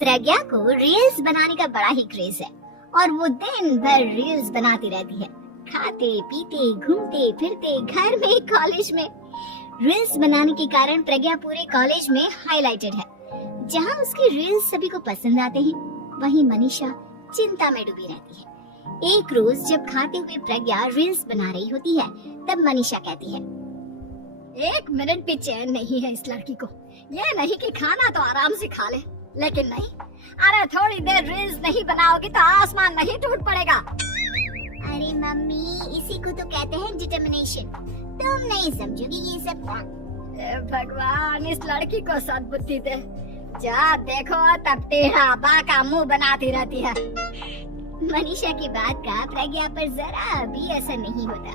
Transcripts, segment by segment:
प्रज्ञा को रील्स बनाने का बड़ा ही क्रेज है और वो दिन भर रील्स बनाती रहती है। खाते पीते घूमते फिरते घर में कॉलेज में रील्स बनाने के कारण प्रज्ञा पूरे कॉलेज में हाईलाइटेड है। जहां उसकी रील्स सभी को पसंद आते हैं, वहीं मनीषा चिंता में डूबी रहती है। एक रोज जब खाते हुए प्रज्ञा रील्स बना रही होती है, तब मनीषा कहती है, एक मिनट भी चैन नहीं है इस लड़की को। ये नहीं कि खाना तो आराम से खा ले, लेकिन नहीं, अरे थोड़ी देर रील्स नहीं बनाओगी तो आसमान नहीं टूट पड़ेगा। अरे मम्मी, इसी को तो कहते हैं डिटर्मिनेशन। तुम नहीं समझोगी ये सब। भगवान, इस लड़की को सद्बुद्धि दे। जब देखो तब टेढ़ा बाका मुंह बनाती रहती है। मनीषा की बात का प्रज्ञा पर जरा भी असर नहीं होता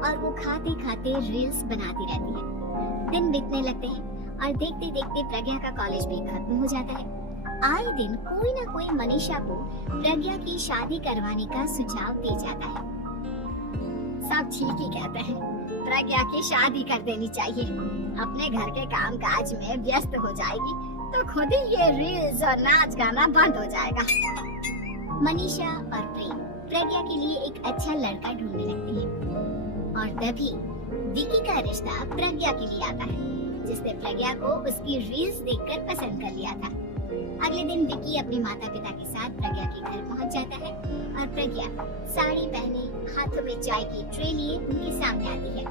और वो खाते खाते रील्स बनाती रहती है। दिन बीतने लगते हैं और देखते देखते प्रज्ञा का कॉलेज भी खत्म हो जाता है। आए दिन कोई ना कोई मनीषा को प्रज्ञा की शादी करवाने का सुझाव दे जाता है। सब ठीक ही कहते हैं, प्रज्ञा की शादी कर देनी चाहिए। अपने घर के काम काज में व्यस्त हो जाएगी तो खुद ही ये रील्स और नाच गाना बंद हो जाएगा। मनीषा और प्रेम प्रज्ञा के लिए एक अच्छा लड़का ढूंढने लगते हैं और तभी विकी का रिश्ता प्रज्ञा के लिए आता है, जिसने प्रज्ञा को उसकी रील्स देखकर पसंद कर लिया था। अगले दिन विकी अपने माता पिता के साथ प्रज्ञा के घर पहुंच जाता है और प्रज्ञा साड़ी पहने हाथों में चाय की ट्रे लिए उनके सामने आती है।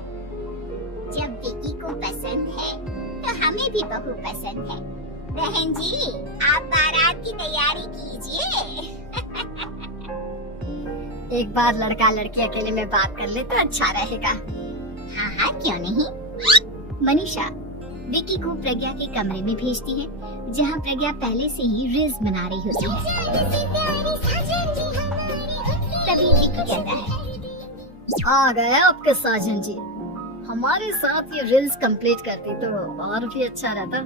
जब विकी को पसंद है तो हमें भी बहू पसंद है। बहन जी, आप बारात की तैयारी कीजिए। एक बार लड़का लड़की अकेले में बात कर ले तो अच्छा रहेगा। हाँ हाँ, क्यों नहीं। मनीषा विकी को प्रज्ञा के कमरे में भेजती है, जहाँ प्रज्ञा पहले से ही रील्स बना रही होती है। तभी विकी कहता है, आ गए आपके साजन जी। हमारे साथ ये रील्स कंप्लीट करती तो और भी अच्छा रहता।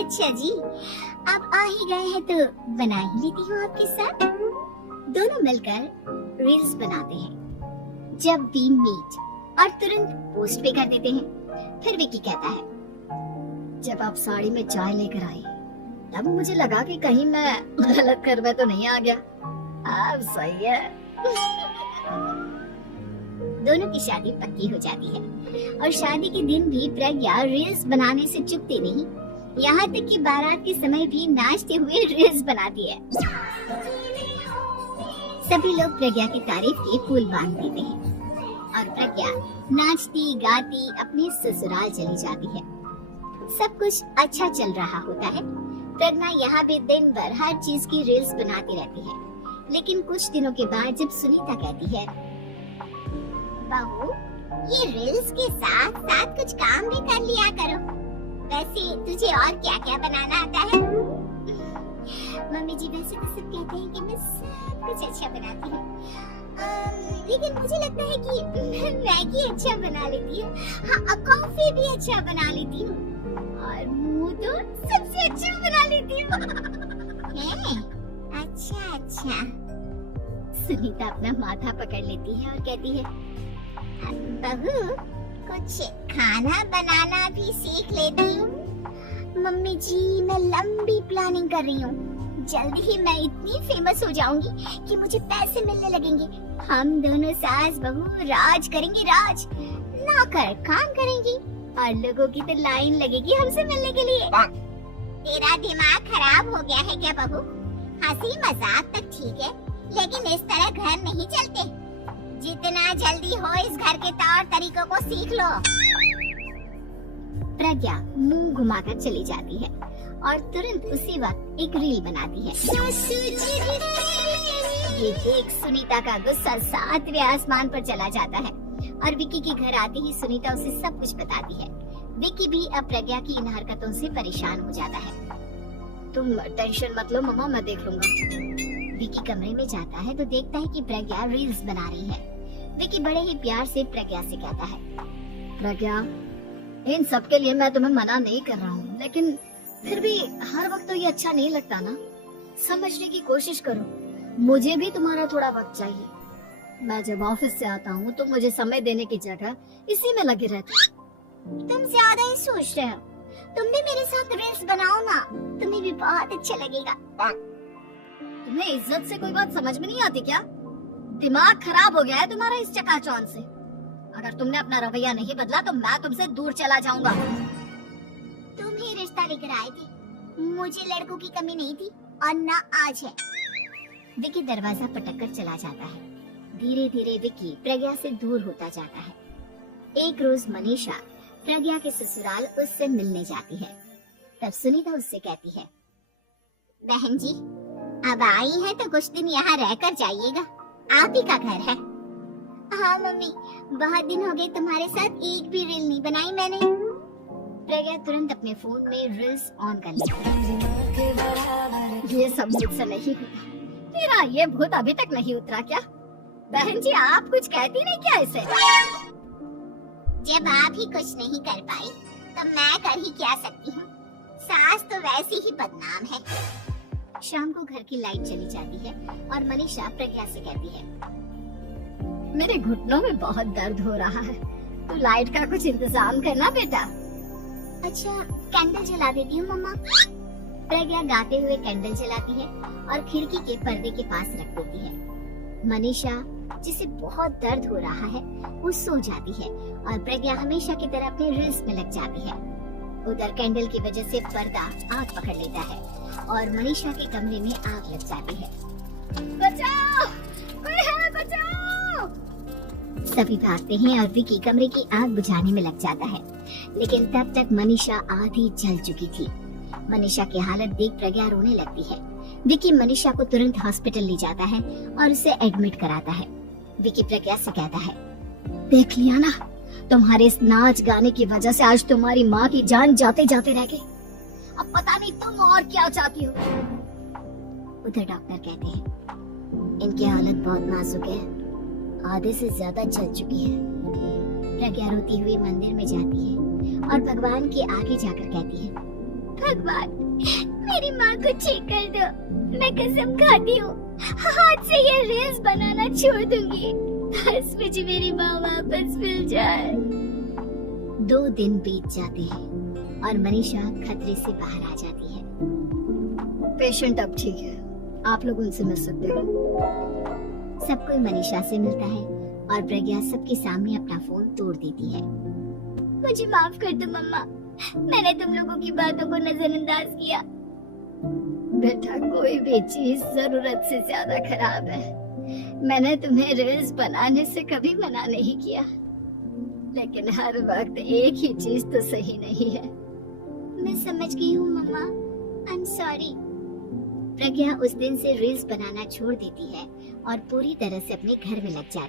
अच्छा जी, अब आ ही गए हैं तो बना ही लेती हूँ आपके साथ। दोनों मिलकर रील्स बनाते हैं। जब वी मीट और तुरंत पोस्ट भी कर देते हैं। फिर विकी कहता है, जब आप साड़ी में चाय लेकर आई तब मुझे लगा कि कहीं मैं गलत घर में तो नहीं आ गया। अब सही है। दोनों की शादी पक्की हो जाती है और शादी के दिन भी प्रज्ञा रील्स बनाने से चूकती नहीं, यहाँ तक कि बारात के समय भी नाचते हुए रील्स बनाती है। सभी लोग प्रज्ञा की तारीफ के फूल बांध देते हैं और प्रज्ञा नाचती गाती अपने ससुराल चली जाती है। सब कुछ अच्छा चल रहा होता है। प्रज्ञा यहाँ भी दिन भर हर चीज की रील्स बनाती रहती है। लेकिन कुछ दिनों के बाद जब सुनीता कहती है, बहू, ये रील्स के साथ साथ कुछ काम भी कर लिया करो। वैसे तुझे और क्या क्या बनाना आता है? मम्मी जी, वैसे तो सब कहते हैं कि मैं सब कुछ अच्छा बनाती हूँ, लेकिन मुझे लगता है कि मैं मैगी अच्छा बना लेती हूँ। हाँ, कॉफी भी अच्छा बना लेती हूँ और मुंह तो सबसे अच्छा बना लेती हूँ। अच्छा अच्छा। सुनीता अपना माथा पकड़ लेती है और कहती है, बहू, कुछ खाना बनाना भी सीख लेती हूँ। मम्मी जी, मैं लंबी प्लानिंग कर रही हूँ। जल्दी ही मैं इतनी फेमस हो जाऊंगी कि मुझे पैसे मिलने लगेंगे। हम दोनों सास बहू राज करेंगे, राज। नौकर काम करेंगी और लोगों की तो लाइन लगेगी हमसे मिलने के लिए। तेरा दिमाग खराब हो गया है क्या बहू? हंसी मजाक तक ठीक है, लेकिन इस तरह घर नहीं चलते। जितना जल्दी हो इस घर के तौर तरीकों को सीख लो। प्रज्ञा मुंह घुमाकर चली जाती है और तुरंत उसी वक्त एक रील बनाती है। ये देख सुनीता का गुस्सा 7वें आसमान पर चला जाता है और विकी के घर आते ही सुनीता उसे सब कुछ बताती है। विकी भी अब प्रज्ञा की इन हरकतों से परेशान हो जाता है। तुम टेंशन मत लो मम्मा, मैं देख लूंगा। विकी कमरे में जाता है तो देखता है कि प्रज्ञा रील्स बना रही है। विकी बड़े ही प्यार से प्रज्ञा से कहता है, प्रज्ञा, इन सब के लिए मैं तुम्हें मना नहीं कर रहा हूँ, लेकिन फिर भी हर वक्त तो ये अच्छा नहीं लगता ना। समझने की कोशिश करो, मुझे भी तुम्हारा थोड़ा वक्त चाहिए। मैं जब ऑफिस से आता हूँ तो मुझे समय देने की जगह इसी में लगे रहते। तुम ज्यादा ही सोच रहे हो। तुम भी मेरे साथ रील्स बनाओ ना, तुम्हें भी बहुत अच्छा लगेगा। तुम्हें इज्जत से कोई बात समझ में नहीं आती क्या? दिमाग खराब हो गया है तुम्हारा इस चकाचौंध से। अगर तुमने अपना रवैया नहीं बदला तो मैं तुमसे दूर चला जाऊंगा। तुम ही रिश्ता लेकर आए थे, मुझे लड़कों की कमी नहीं थी और ना आज है। विकी दरवाजा पटककर चला जाता है। धीरे धीरे विकी प्रज्ञा से दूर होता जाता है। एक रोज मनीषा प्रज्ञा के ससुराल उससे मिलने जाती है। तब सुनीता उससे कहती है, बहन जी अब आई है तो कुछ दिन यहाँ रहकर जाइएगा, आप ही का घर है। हाँ मम्मी, बहुत दिन हो गए तुम्हारे साथ एक भी रील नहीं बनाई मैंने। प्रज्ञा तुरंत अपने फोन में रील्स ऑन कर लेती है। ये सब मुझसे नहीं होता। तेरा ये भूत अभी तक नहीं उतरा क्या? बहन जी आप कुछ कहती नहीं क्या इसे? जब आप ही कुछ नहीं कर पाई तो मैं कर ही क्या सकती हूँ, सास तो वैसी ही बदनाम है। शाम को घर की लाइट चली जाती है और मनीषा प्रज्ञा से कहती है, मेरे घुटनों में बहुत दर्द हो रहा है, तो लाइट का कुछ इंतजाम करना बेटा। अच्छा कैंडल जला देती हूँ मम्मा। प्रज्ञा गाते हुए कैंडल जलाती है और खिड़की के पर्दे के पास रख देती है। मनीषा जिसे बहुत दर्द हो रहा है वो सो जाती है और प्रज्ञा हमेशा की तरह अपने रील्स में लग जाती है। उधर कैंडल की वजह से पर्दा आग पकड़ लेता है और मनीषा के कमरे में आग लग जाती है। बचाओ, कोई है बचाओ! सभी भागते हैं और विकी कमरे की आग बुझाने में लग जाता है, लेकिन तब तक मनीषा आधी जल चुकी थी। मनीषा की हालत देख प्रज्ञा रोने लगती है। विकी मनीषा को तुरंत हॉस्पिटल ले जाता है और उसे एडमिट कराता है। विकी प्रज्ञा से कहता है, देख लिया ना, तुम्हारे इस नाच गाने की वजह से आज तुम्हारी माँ की जान जाते जाते रह गई। अब पता नहीं तुम और क्या चाहती हो। उधर डॉक्टर कहते हैं, इनकी हालत बहुत नाजुक है, आधे से ज्यादा जल चुकी है। प्रज्ञा रोती हुई मंदिर में जाती है और भगवान के आगे जाकर कहती है, भगवान मेरी माँ को ठीक कर दो, मैं कसम खाती हूँ हाथ से ये रील्स बनाना छोड़ दूंगी, बस मुझे मेरी माँ वापस मिल जाए। 2 दिन बीत जाते हैं और मनीषा खतरे से बाहर आ जाती है। पेशेंट अब ठीक है, आप लोग उनसे मिल सकते हो। सब कोई मनीषा से मिलता है और प्रज्ञा सबके सामने अपना फोन तोड़ देती है। मुझे माफ कर दो मम्मा, मैंने तुम लोगों की बातों को नजरअंदाज किया। बेटा कोई भी चीज जरूरत से ज्यादा खराब है। मैंने तुम्हें रील्स बनाने से कभी मना नहीं किया, लेकिन हर वक्त एक ही चीज तो सही नहीं है। मैं समझ गई हूँ मम्मा, आई एम सॉरी। प्रज्ञा उस दिन से रील्स बनाना छोड़ देती है और पूरी तरह से अपने घर में लग जाती है।